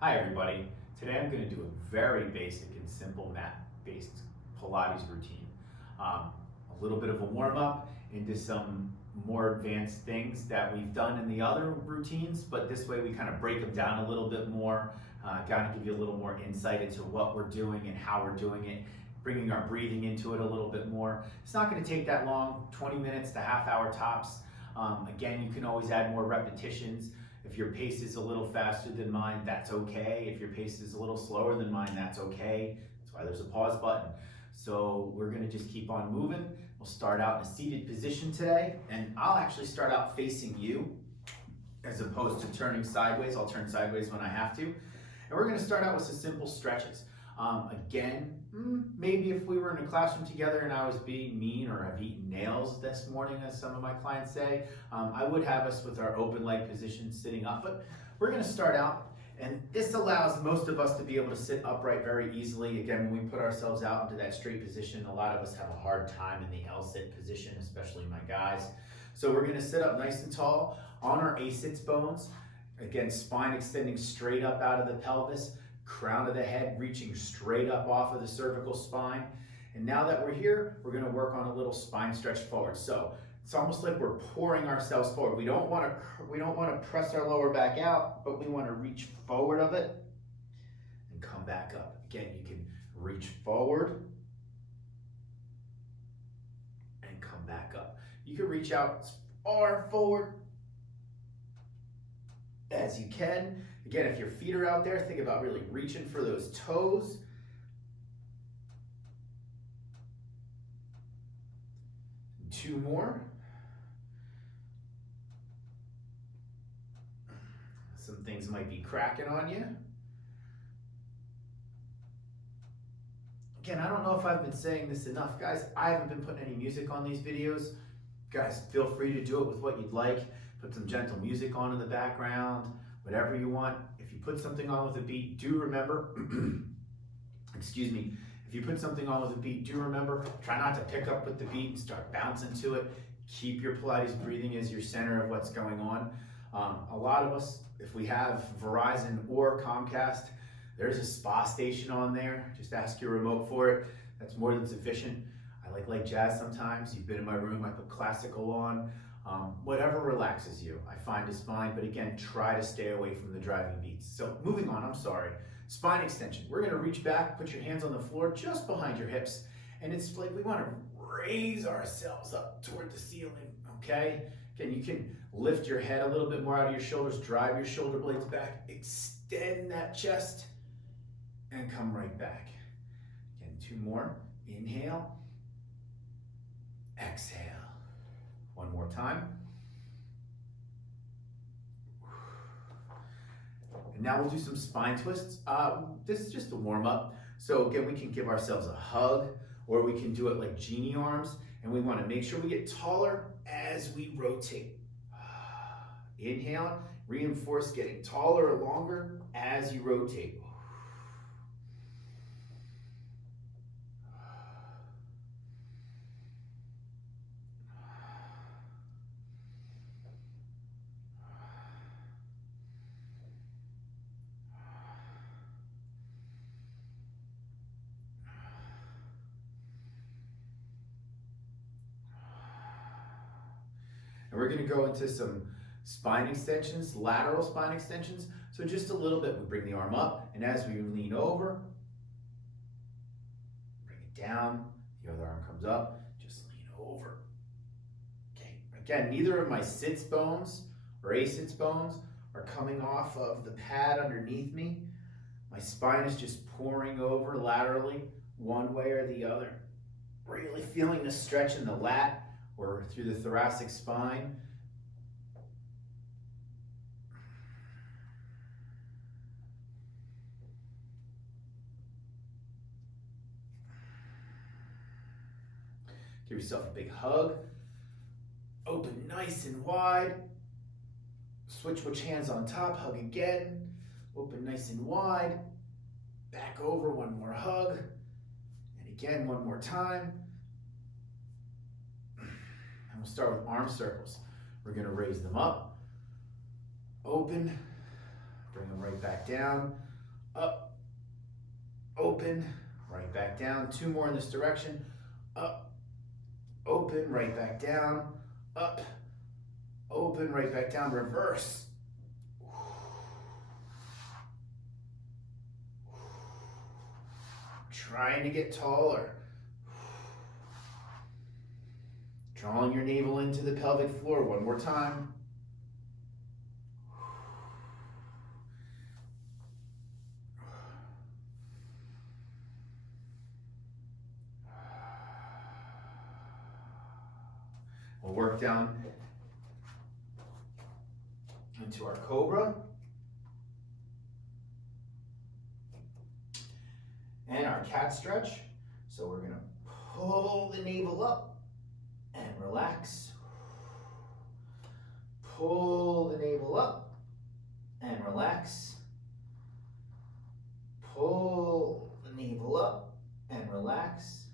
Hi everybody. Today I'm going to do a very basic and simple mat-based Pilates routine. A little bit of a warm-up into some more advanced things that we've done in the other routines, but this way we kind of break them down a little bit more, kind of give you a little more insight into what we're doing and how we're doing it, bringing our breathing into it a little bit more. It's not going to take that long, 20 minutes to half hour tops. Again, you can always add more repetitions. If your pace is a little faster than mine, that's okay. If your pace is a little slower than mine, that's okay. That's why there's a pause button. So we're gonna just keep on moving. We'll start out in a seated position today, and I'll actually start out facing you as opposed to turning sideways. I'll turn sideways when I have to. And we're gonna start out with some simple stretches. Again, maybe if we were in a classroom together and I was being mean or I've eaten nails this morning, as some of my clients say, I would have us with our open leg position sitting up, but we're gonna start out, and this allows most of us to be able to sit upright very easily. Again, when we put ourselves out into that straight position, a lot of us have a hard time in the L-sit position, especially my guys. So we're gonna sit up nice and tall on our A-sits bones. Again, spine extending straight up out of the pelvis, crown of the head reaching straight up off of the cervical spine. And now that we're here, we're gonna work on a little spine stretch forward. So it's almost like we're pouring ourselves forward. We don't wanna press our lower back out, but we wanna reach forward of it and come back up. Again, you can reach forward and come back up. You can reach out as far forward as you can. Again, if your feet are out there, think about really reaching for those toes. Two more. Some things might be cracking on you. Again, I don't know if I've been saying this enough, guys. I haven't been putting any music on these videos. Guys, feel free to do it with what you'd like. Put some gentle music on in the background, whatever you want. If you put something on with a beat, do remember, excuse me, if you put something on with a beat, do remember, try not to pick up with the beat and start bouncing to it. Keep your Pilates breathing as your center of what's going on. A lot of us, if we have Verizon or Comcast, there's a spa station on there. Just ask your remote for it. That's more than sufficient. I like light jazz sometimes. You've been in my room, I put classical on. Whatever relaxes you, I find is fine, but again, try to stay away from the driving beats. So moving on, I'm sorry. Spine extension. We're gonna reach back, put your hands on the floor just behind your hips, and it's like we wanna raise ourselves up toward the ceiling, okay? Again, you can lift your head a little bit more out of your shoulders, drive your shoulder blades back, extend that chest, and come right back. Again, two more. Inhale, exhale. One more time. And now we'll do some spine twists. This is just a warm up. So again, we can give ourselves a hug, or we can do it like genie arms. And we want to make sure we get taller as we rotate. Inhale, reinforce getting taller or longer as you rotate. And we're going to go into some spine extensions, lateral spine extensions. So just a little bit, we bring the arm up, and as we lean over, bring it down, the other arm comes up, just lean over. Okay, again, neither of my sits bones or A-sits bones are coming off of the pad underneath me. My spine is just pouring over laterally, one way or the other. Really feeling the stretch in the lat or through the thoracic spine. Give yourself a big hug. Open nice and wide. Switch which hands on top, hug again. Open nice and wide. Back over, one more hug. And again, one more time. And we'll start with arm circles. We're gonna raise them up, open, bring them right back down. up, open, right back down. 2 more in this direction. Up, open, right back down. Up, open, right back down. Reverse. Trying to get taller. Drawing your navel into the pelvic floor. 1 more time. We'll work down into our Cobra. And our cat stretch. So we're gonna pull the navel up and relax. Pull the navel up and relax. Pull the navel up and relax.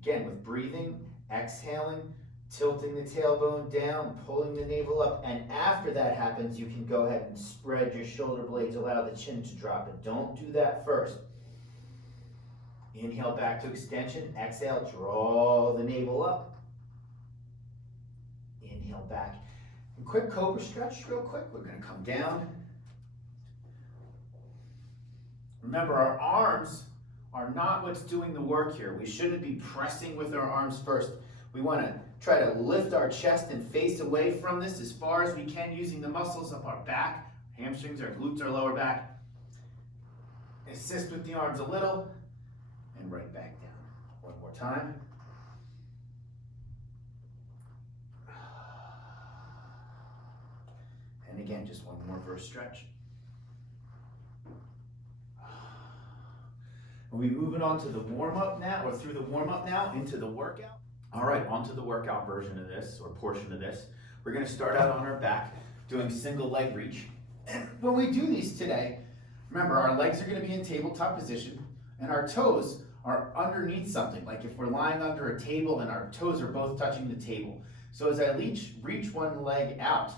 Again, with breathing, exhaling, tilting the tailbone down, pulling the navel up, and after that happens, you can go ahead and spread your shoulder blades, allow the chin to drop, but don't do that first. Inhale back to extension, exhale, draw the navel up. Inhale back. And quick Cobra stretch, real quick. We're gonna come down. Remember, our arms are not what's doing the work here. We shouldn't be pressing with our arms first. We wanna try to lift our chest and face away from this as far as we can using the muscles of our back, hamstrings, our glutes, our lower back. Assist with the arms a little. And right back down. 1 more time. And again, just 1 more for a stretch. And we moving on to the warm-up now, or through the warm-up now into the workout. All right, onto the workout version of this, or portion of this. We're gonna start out on our back, doing single leg reach. And when we do these today, remember our legs are gonna be in tabletop position, and our toes are underneath something, like if we're lying under a table and our toes are both touching the table. So as I reach 1 leg out,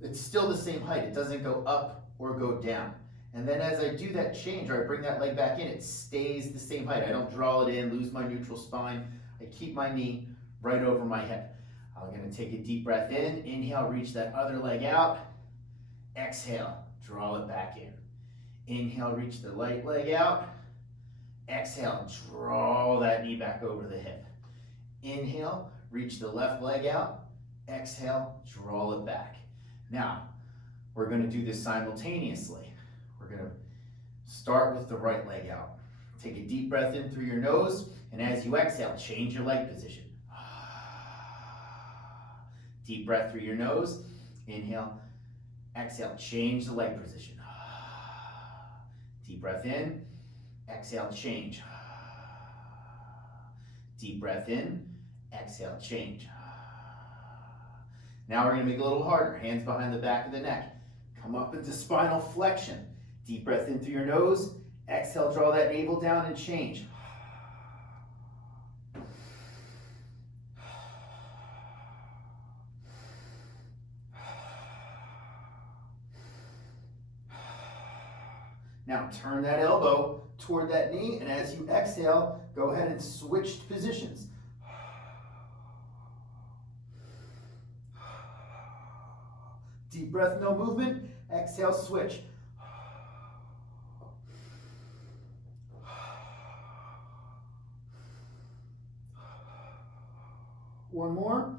it's still the same height. It doesn't go up or go down. And then as I do that change, or I bring that leg back in, it stays the same height. I don't draw it in, lose my neutral spine. I keep my knee right over my hip. I'm gonna take a deep breath in, inhale, reach that other leg out. Exhale, draw it back in. Inhale, reach the right leg out. Exhale, draw that knee back over the hip. Inhale, reach the left leg out. Exhale, draw it back. Now, we're gonna do this simultaneously. We're gonna start with the right leg out. Take a deep breath in through your nose, and as you exhale, change your leg position. Deep breath through your nose, inhale, exhale, change the leg position. Deep breath in, exhale, change. Deep breath in, exhale, change. Now we're gonna make it a little harder. Hands behind the back of the neck. Come up into spinal flexion. Deep breath in through your nose. Exhale, draw that navel down and change. Now turn that elbow toward that knee, and as you exhale, go ahead and switch positions. Deep breath, no movement. Exhale, switch. One more.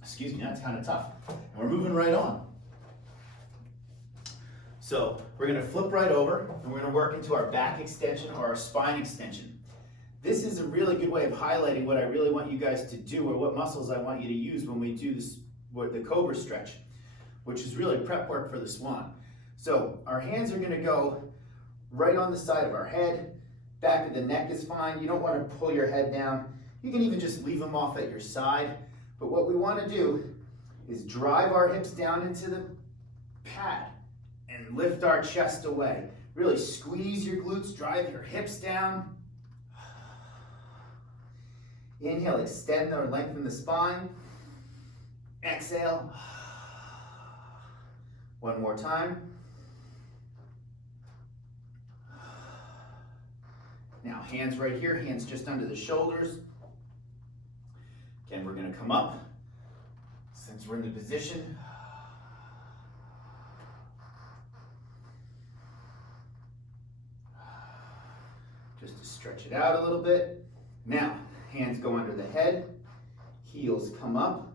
Excuse me, that's kind of tough. And we're moving right on. So we're gonna flip right over and we're gonna work into our back extension or our spine extension. This is a really good way of highlighting what I really want you guys to do, or what muscles I want you to use when we do this, the Cobra Stretch, which is really prep work for the swan. So our hands are gonna go right on the side of our head. Back of the neck is fine. You don't want to pull your head down. You can even just leave them off at your side. But what we want to do is drive our hips down into the pad and lift our chest away. Really squeeze your glutes, drive your hips down. Inhale, extend or lengthen the spine. Exhale. One more time. Now, hands right here, hands just under the shoulders. Again, we're going to come up. Since we're in the position, just to stretch it out a little bit. Now, hands go under the head, heels come up.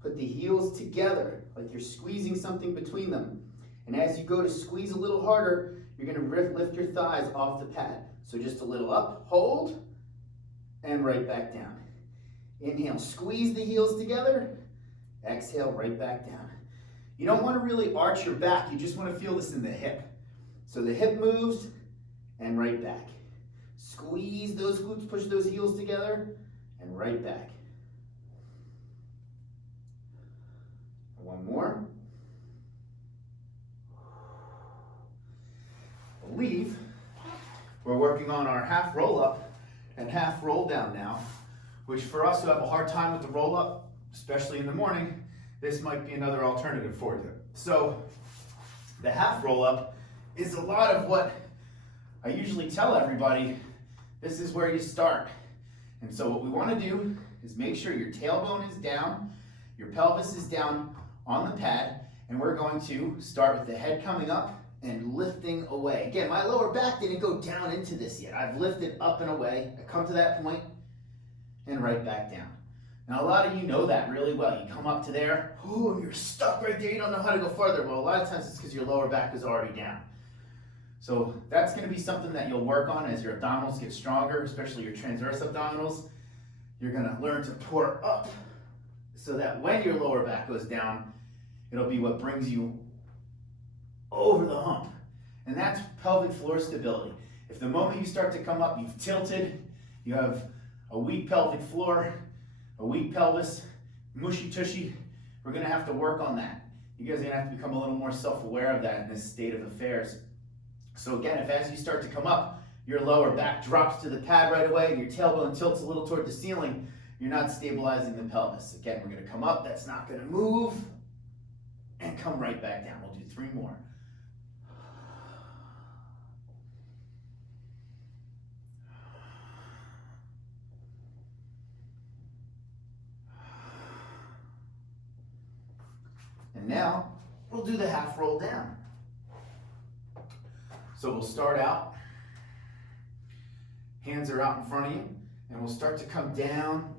Put the heels together like you're squeezing something between them. And as you go to squeeze a little harder, you're going to lift your thighs off the pad. So just a little up, hold, and right back down. Inhale, squeeze the heels together. Exhale, right back down. You don't want to really arch your back. You just want to feel this in the hip. So the hip moves and right back. Squeeze those glutes, push those heels together, and right back. One more. I believe we're working on our half roll up and half roll down now, which for us who have a hard time with the roll up, especially in the morning, this might be another alternative for you. So the half roll up is a lot of what I usually tell everybody. This is where you start. And so what we want to do is make sure your tailbone is down, your pelvis is down on the pad, and we're going to start with the head coming up and lifting away. Again, my lower back didn't go down into this yet. I've lifted up and away. I come to that point and right back down. Now, a lot of you know that really well. You come up to there, ooh, and you're stuck right there. You don't know how to go further. Well, a lot of times it's because your lower back is already down. So that's going to be something that you'll work on as your abdominals get stronger, especially your transverse abdominals. You're going to learn to pour up so that when your lower back goes down, it'll be what brings you over the hump. And that's pelvic floor stability. If the moment you start to come up, you've tilted, you have a weak pelvic floor, a weak pelvis, mushy tushy, we're going to have to work on that. You guys are going to have to become a little more self-aware of that in this state of affairs. So again, if as you start to come up, your lower back drops to the pad right away and your tailbone tilts a little toward the ceiling, you're not stabilizing the pelvis. Again, we're going to come up, that's not going to move, and come right back down. We'll do 3 more. And now, we'll do the half roll down. So we'll start out, hands are out in front of you, and we'll start to come down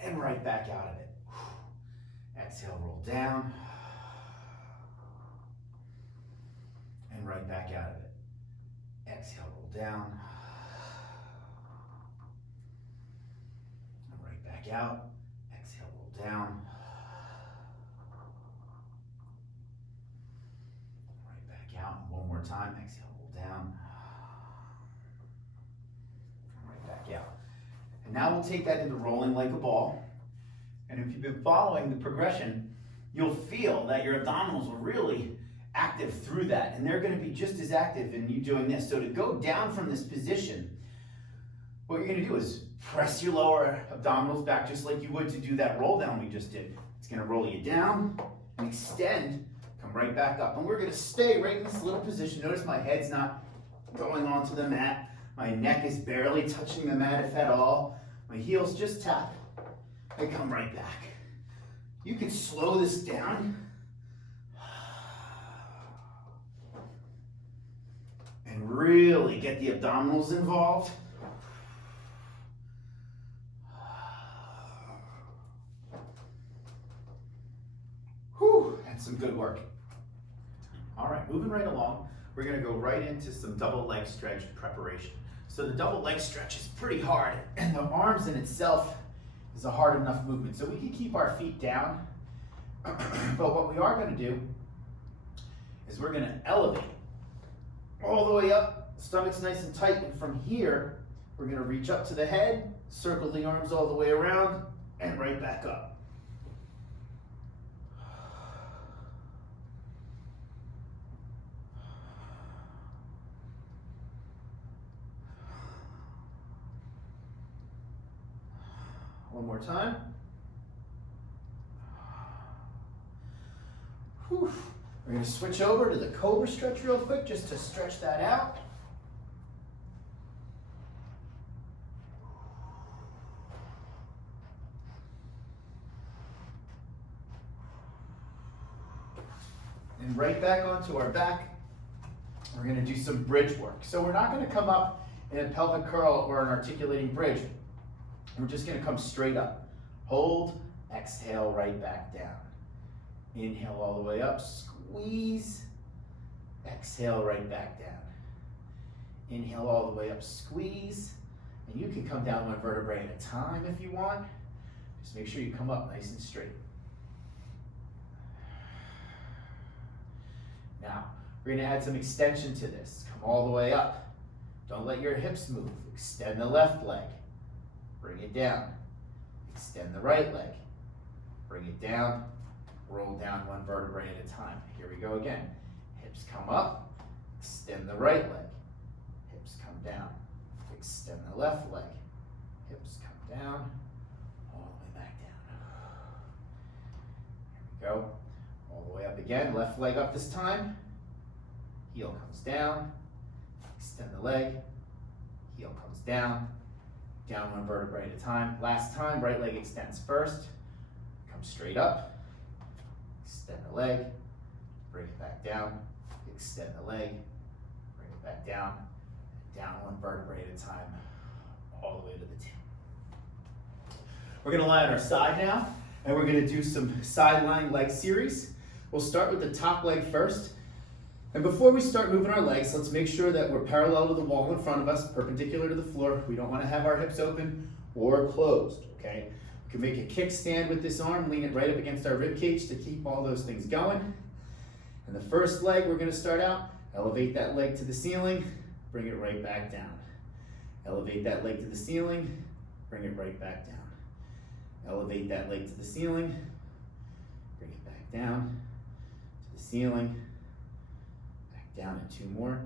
and right back out of it. Exhale, roll down, and right back out of it. Exhale, roll down, and right back out. Exhale, roll down. Right back out. And one more time. Exhale, roll down. And right back out. And now we'll take that into rolling like a ball. And if you've been following the progression, you'll feel that your abdominals are really active through that. And they're going to be just as active in you doing this. So to go down from this position, what you're going to do is press your lower abdominals back just like you would to do that roll down we just did. It's going to roll you down and extend, come right back up. And we're going to stay right in this little position. Notice my head's not going onto the mat. My neck is barely touching the mat, if at all. My heels just tap. They come right back. You can slow this down. And really get the abdominals involved. Whew, that's some good work. All right, moving right along, we're gonna go right into some double leg stretch preparation. So the double leg stretch is pretty hard, and the arms in itself is a hard enough movement. So we can keep our feet down, but what we are gonna do is we're gonna elevate all the way up, stomach's nice and tight, and from here, we're gonna reach up to the head, circle the arms all the way around, and right back up. One more time. Whew. We're going to switch over to the Cobra Stretch real quick just to stretch that out. And right back onto our back, we're going to do some bridge work. So we're not going to come up in a pelvic curl or an articulating bridge. We're just going to come straight up. Hold, exhale, right back down. Inhale all the way up, squeeze. Exhale, right back down. Inhale all the way up, squeeze. And you can come down one vertebrae at a time if you want. Just make sure you come up nice and straight. Now, we're going to add some extension to this. Come all the way up. Don't let your hips move. Extend the left leg. Bring it down. Extend the right leg. Bring it down. Roll down one vertebrae at a time. Here we go again. Hips come up. Extend the right leg. Hips come down. Extend the left leg. Hips come down. All the way back down. Here we go. All the way up again. Left leg up this time. Heel comes down. Extend the leg. Heel comes down. Down one vertebrae at a time. Last time, right leg extends first. Come straight up. Extend the leg. Bring it back down. Extend the leg. Bring it back down. Down one vertebrae at a time. All the way to the tail. We're going to lie on our side now. And we're going to do some side lying leg series. We'll start with the top leg first. And before we start moving our legs, let's make sure that we're parallel to the wall in front of us, perpendicular to the floor. We don't want to have our hips open or closed, okay? We can make a kickstand with this arm, lean it right up against our rib cage to keep all those things going. And the first leg, we're going to start out, elevate that leg to the ceiling, bring it right back down. Elevate that leg to the ceiling, bring it right back down. Elevate that leg to the ceiling, bring it back down to the ceiling, back down, and two more.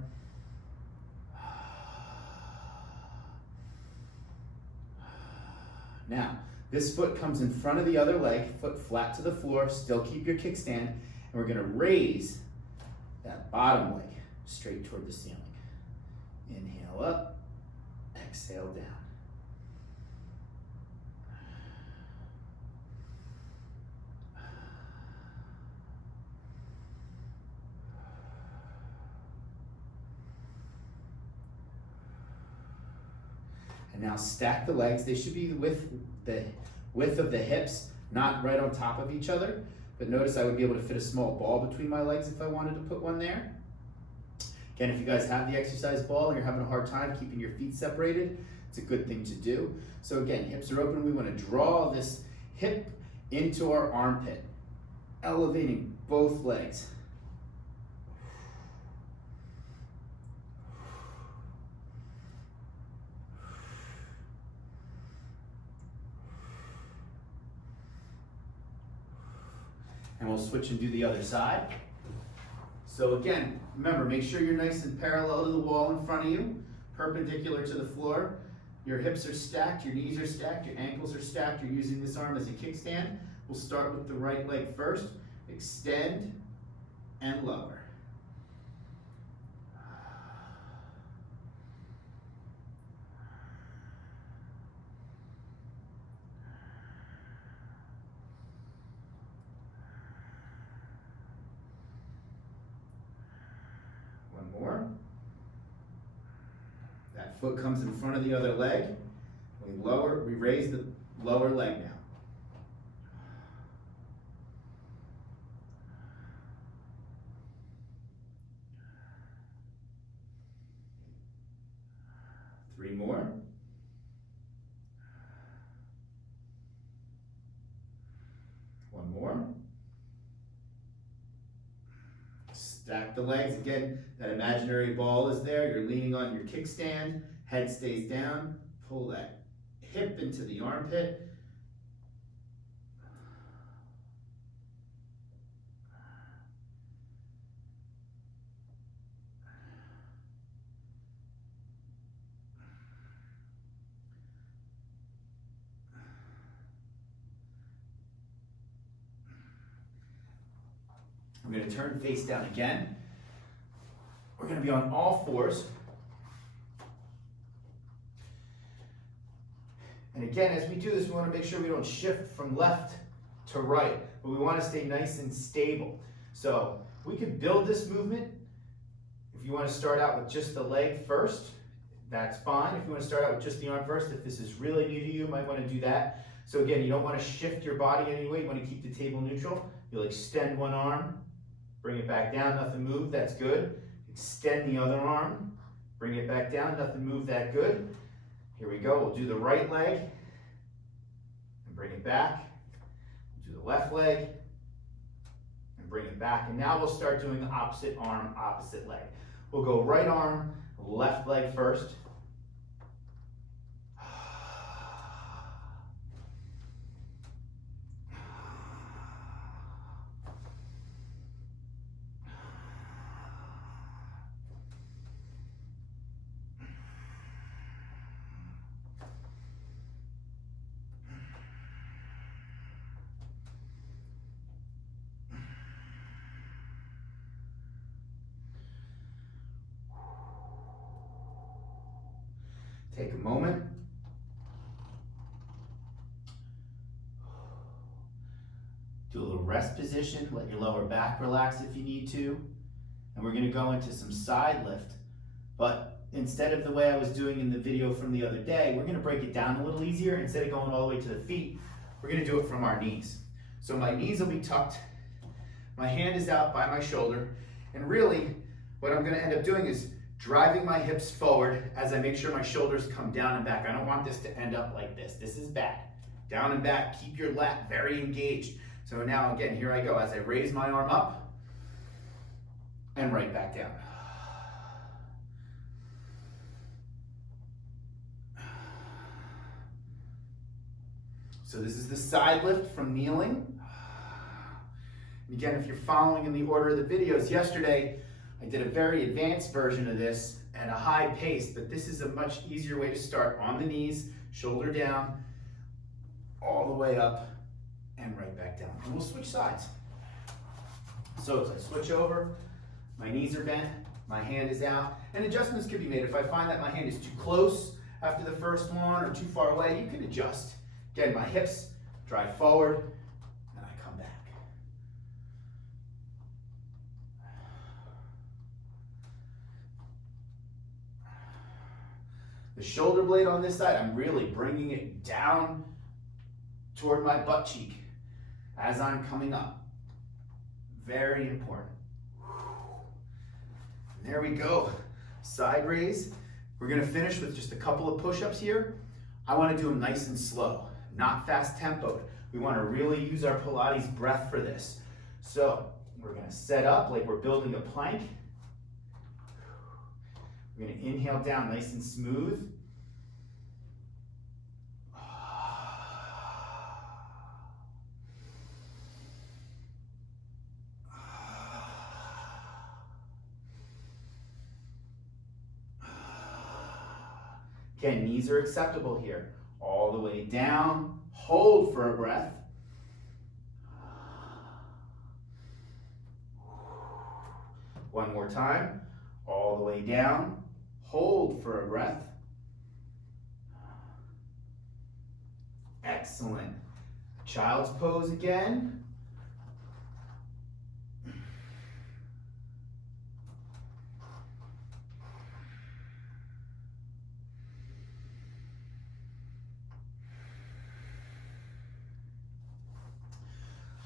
Now, this foot comes in front of the other leg, foot flat to the floor, still keep your kickstand, and we're gonna raise that bottom leg straight toward the ceiling. Inhale up, exhale down. And now stack the legs. They should be the width of the hips, not right on top of each other. But notice I would be able to fit a small ball between my legs if I wanted to put one there. Again, if you guys have the exercise ball and you're having a hard time keeping your feet separated, it's a good thing to do. So again, hips are open. We want to draw this hip into our armpit, elevating both legs. And we'll switch and do the other side. So again, remember, make sure you're nice and parallel to the wall in front of you, perpendicular to the floor. Your hips are stacked, your knees are stacked, your ankles are stacked. You're using this arm as a kickstand. We'll start with the right leg first. Extend and lower. More. That foot comes in front of the other leg. We raise the lower leg now. Three more. One more. Stack the legs. Again, that imaginary ball is there. You're leaning on your kickstand. Head stays down. Pull that hip into the armpit. We're going to turn face down again. We're going to be on all fours. And again, as we do this, we want to make sure we don't shift from left to right, but we want to stay nice and stable. So we can build this movement. If you want to start out with just the leg first, that's fine. If you want to start out with just the arm first, if this is really new to you, you might want to do that. So again, you don't want to shift your body anyway. You want to keep the table neutral. You'll extend one arm, bring it back down, nothing moved, that's good. Extend the other arm, bring it back down, nothing moved, that good. Here we go, we'll do the right leg, and bring it back. Do the left leg, and bring it back. And now we'll start doing the opposite arm, opposite leg. We'll go right arm, left leg first. Take a moment. Do a little rest position. Let your lower back relax if you need to. And we're going to go into some side lift. But instead of the way I was doing in the video from the other day, we're going to break it down a little easier. Instead of going all the way to the feet, we're going to do it from our knees. So my knees will be tucked. My hand is out by my shoulder. And really, what I'm going to end up doing is driving my hips forward as I make sure my shoulders come down and back. I don't want this to end up like this. This is bad. Down and back. Keep your lat very engaged. So now again, here I go. As I raise my arm up and right back down. So this is the side lift from kneeling. Again, if you're following in the order of the videos, yesterday I did a very advanced version of this at a high pace, but this is a much easier way to start on the knees, shoulder down, all the way up, and right back down. And we'll switch sides. So as I switch over, my knees are bent, my hand is out, and adjustments can be made. If I find that my hand is too close after the first one or too far away, you can adjust. Again, my hips drive forward, and I come back. The shoulder blade on this side, I'm really bringing it down toward my butt cheek as I'm coming up. Very important. And there we go. Side raise. We're going to finish with just a couple of push-ups here. I want to do them nice and slow, not fast tempoed. We want to really use our Pilates breath for this. So we're going to set up like we're building a plank. We're going to inhale down nice and smooth. Again, knees are acceptable here. All the way down, hold for a breath. One more time, all the way down, hold for a breath. Excellent. Child's pose again.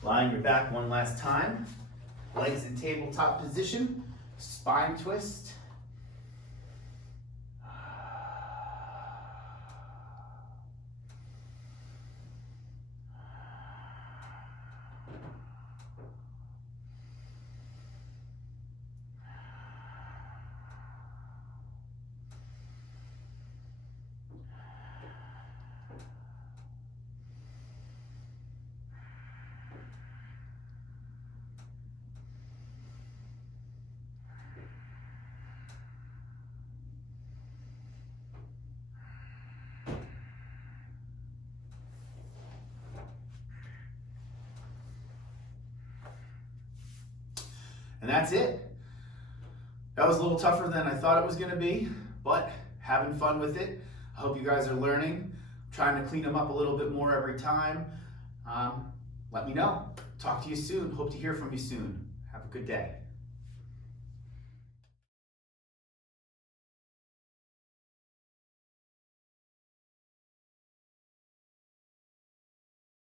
Lying your back one last time. Legs in tabletop position. Spine twist. And that's it. That was a little tougher than I thought it was gonna be, but having fun with it. I hope you guys are learning. Trying to clean them up a little bit more every time. Let me know. Talk to you soon. Hope to hear from you soon. Have a good day.